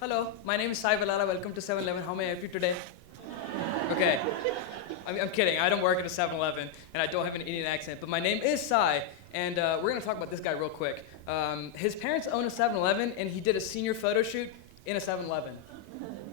Hello, my name is Sai Vellala. Welcome to 7-Eleven. How may I help you today? Okay, I'm kidding. I don't work at a 7-Eleven, and I don't have an Indian accent. But my name is Sai, and we're going to talk about this guy real quick. His parents own a 7-Eleven, and he did a senior photo shoot in a 7-Eleven.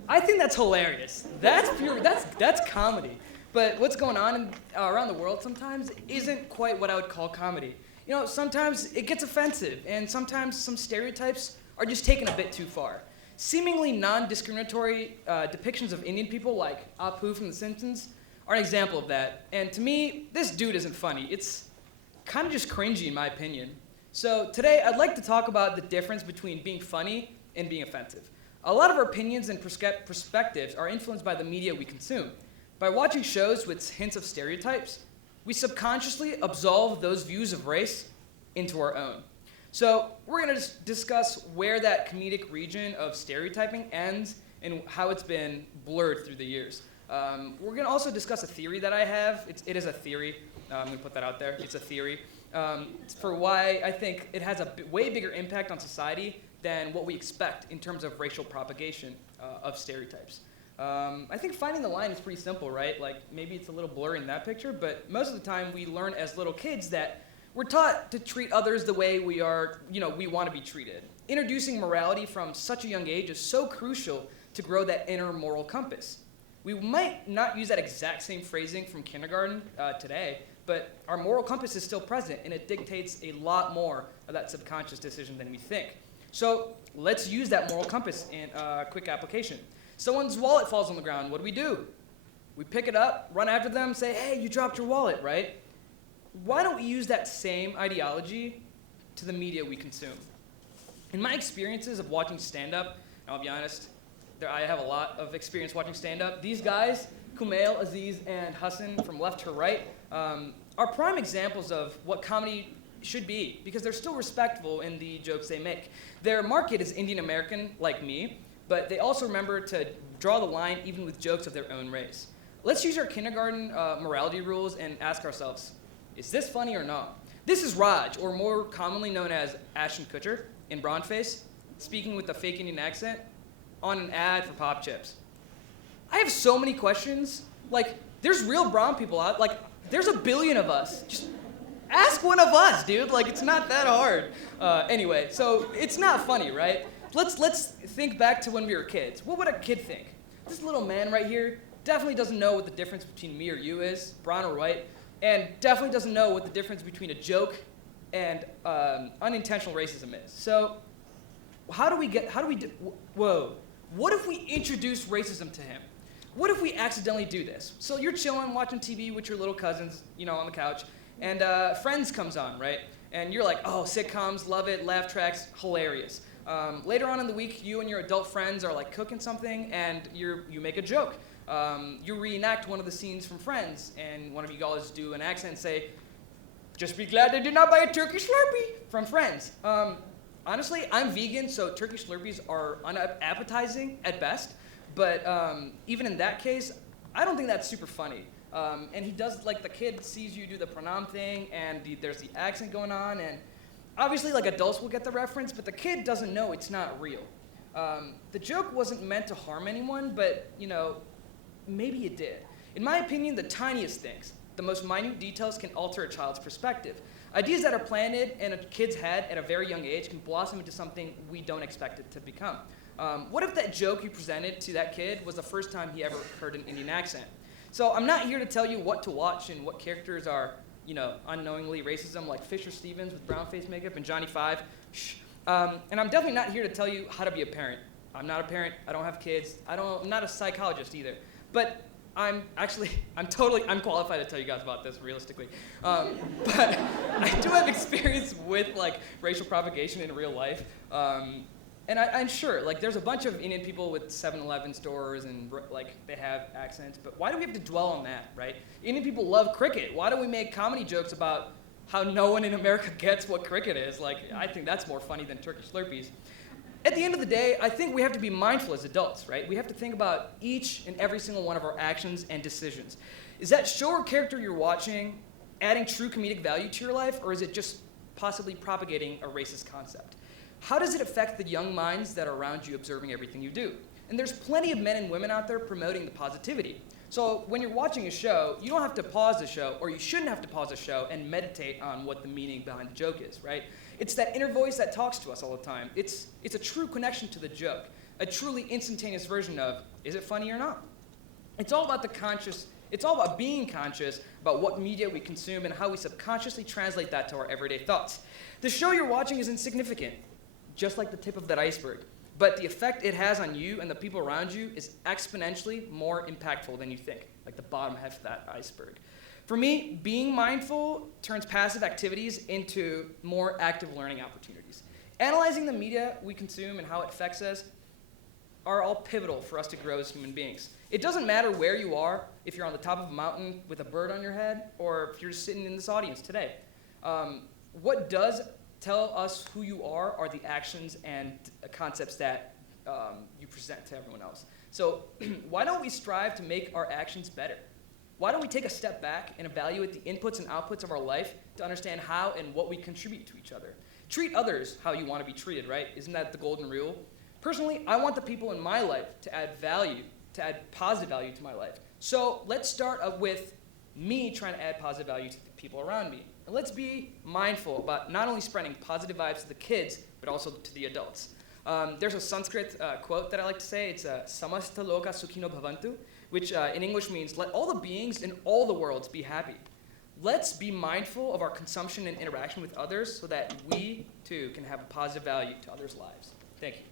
I think that's hilarious. That's pure. That's comedy. But what's going on around the world sometimes isn't quite what I would call comedy. You know, sometimes it gets offensive, and sometimes some stereotypes are just taken a bit too far. Seemingly non-discriminatory depictions of Indian people, like Apu from The Simpsons, are an example of that. And to me, this dude isn't funny. It's kind of just cringy, in my opinion. So today, I'd like to talk about the difference between being funny and being offensive. A lot of our opinions and perspectives are influenced by the media we consume. By watching shows with hints of stereotypes, we subconsciously absolve those views of race into our own. So we're going to discuss where that comedic region of stereotyping ends and how it's been blurred through the years. We're going to also discuss a theory that I have. It is a theory. I'm going to put that out there. It's a theory for why I think it has a way bigger impact on society than what we expect in terms of racial propagation of stereotypes. I think finding the line is pretty simple, right? Like, maybe it's a little blurry in that picture, but most of the time we learn as little kids that we're taught to treat others the way we want to be treated. Introducing morality from such a young age is so crucial to grow that inner moral compass. We might not use that exact same phrasing from kindergarten today, but our moral compass is still present, and it dictates a lot more of that subconscious decision than we think. So let's use that moral compass in a quick application. Someone's wallet falls on the ground. What do? We pick it up, run after them, say, hey, you dropped your wallet, right? Why don't we use that same ideology to the media we consume? In my experiences of watching stand-up, I'll be honest, I have a lot of experience watching stand-up. These guys, Kumail, Aziz, and Hassan from left to right, are prime examples of what comedy should be, because they're still respectful in the jokes they make. Their market is Indian American, like me, but they also remember to draw the line even with jokes of their own race. Let's use our kindergarten morality rules and ask ourselves, is this funny or not? This is Raj, or more commonly known as Ashton Kutcher, in Brownface, speaking with a fake Indian accent on an ad for Pop Chips. I have so many questions. Like, there's real brown people out. Like, there's a billion of us. Just ask one of us, dude. Like, it's not that hard. Anyway, so it's not funny, right? Let's think back to when we were kids. What would a kid think? This little man right here definitely doesn't know what the difference between me or you is, brown or white, and definitely doesn't know what the difference between a joke and unintentional racism is. So what if we introduce racism to him? What if we accidentally do this? So you're chilling, watching TV with your little cousins, on the couch, and Friends comes on, right? And you're like, oh, sitcoms, love it, laugh tracks, hilarious. Later on in the week, you and your adult friends are like cooking something, and you make a joke. You reenact one of the scenes from Friends, and one of you guys do an accent and say, just be glad they did not buy a Turkish Slurpee from Friends. Honestly, I'm vegan, so Turkish Slurpees are unappetizing at best, but even in that case, I don't think that's super funny. And he does, like, the kid sees you do the pranam thing, and there's the accent going on, and obviously, like, adults will get the reference, but the kid doesn't know it's not real. The joke wasn't meant to harm anyone, but, maybe it did. In my opinion, the tiniest things, the most minute details can alter a child's perspective. Ideas that are planted in a kid's head at a very young age can blossom into something we don't expect it to become. What if that joke you presented to that kid was the first time he ever heard an Indian accent? So I'm not here to tell you what to watch and what characters are, unknowingly racism, like Fisher Stevens with brown face makeup and Johnny Five. And I'm definitely not here to tell you how to be a parent. I'm not a parent. I don't have kids. I'm not a psychologist either. But I'm qualified to tell you guys about this realistically. But I do have experience with, like, racial propagation in real life. And I'm sure, like, there's a bunch of Indian people with 7-Eleven stores and, like, they have accents, but why do we have to dwell on that, right? Indian people love cricket. Why do we make comedy jokes about how no one in America gets what cricket is? Like, I think that's more funny than Turkish Slurpees. At the end of the day, I think we have to be mindful as adults, right? We have to think about each and every single one of our actions and decisions. Is that show or character you're watching adding true comedic value to your life, or is it just possibly propagating a racist concept? how does it affect the young minds that are around you observing everything you do? And there's plenty of men and women out there promoting the positivity. So when you're watching a show, you don't have to pause the show, or you shouldn't have to pause the show and meditate on what the meaning behind the joke is, right? It's that inner voice that talks to us all the time. It's a true connection to the joke, a truly instantaneous version of, is it funny or not? It's all about it's all about being conscious about what media we consume and how we subconsciously translate that to our everyday thoughts. The show you're watching is insignificant, just like the tip of that iceberg. But the effect it has on you and the people around you is exponentially more impactful than you think, like the bottom half of that iceberg. For me, being mindful turns passive activities into more active learning opportunities. Analyzing the media we consume and how it affects us are all pivotal for us to grow as human beings. It doesn't matter where you are, if you're on the top of a mountain with a bird on your head, or if you're just sitting in this audience today. What does tell us who you are the actions and concepts that you present to everyone else. So why don't we strive to make our actions better? Why don't we take a step back and evaluate the inputs and outputs of our life to understand how and what we contribute to each other? Treat others how you want to be treated, right? Isn't that the golden rule? Personally, I want the people in my life to add value, to add positive value to my life. So let's start with me trying to add positive value to the people around me. And let's be mindful about not only spreading positive vibes to the kids, but also to the adults. There's a Sanskrit quote that I like to say. It's samasta loka sukhino bhavantu, which in English means let all the beings in all the worlds be happy. Let's be mindful of our consumption and interaction with others so that we, too, can have a positive value to others' lives. Thank you.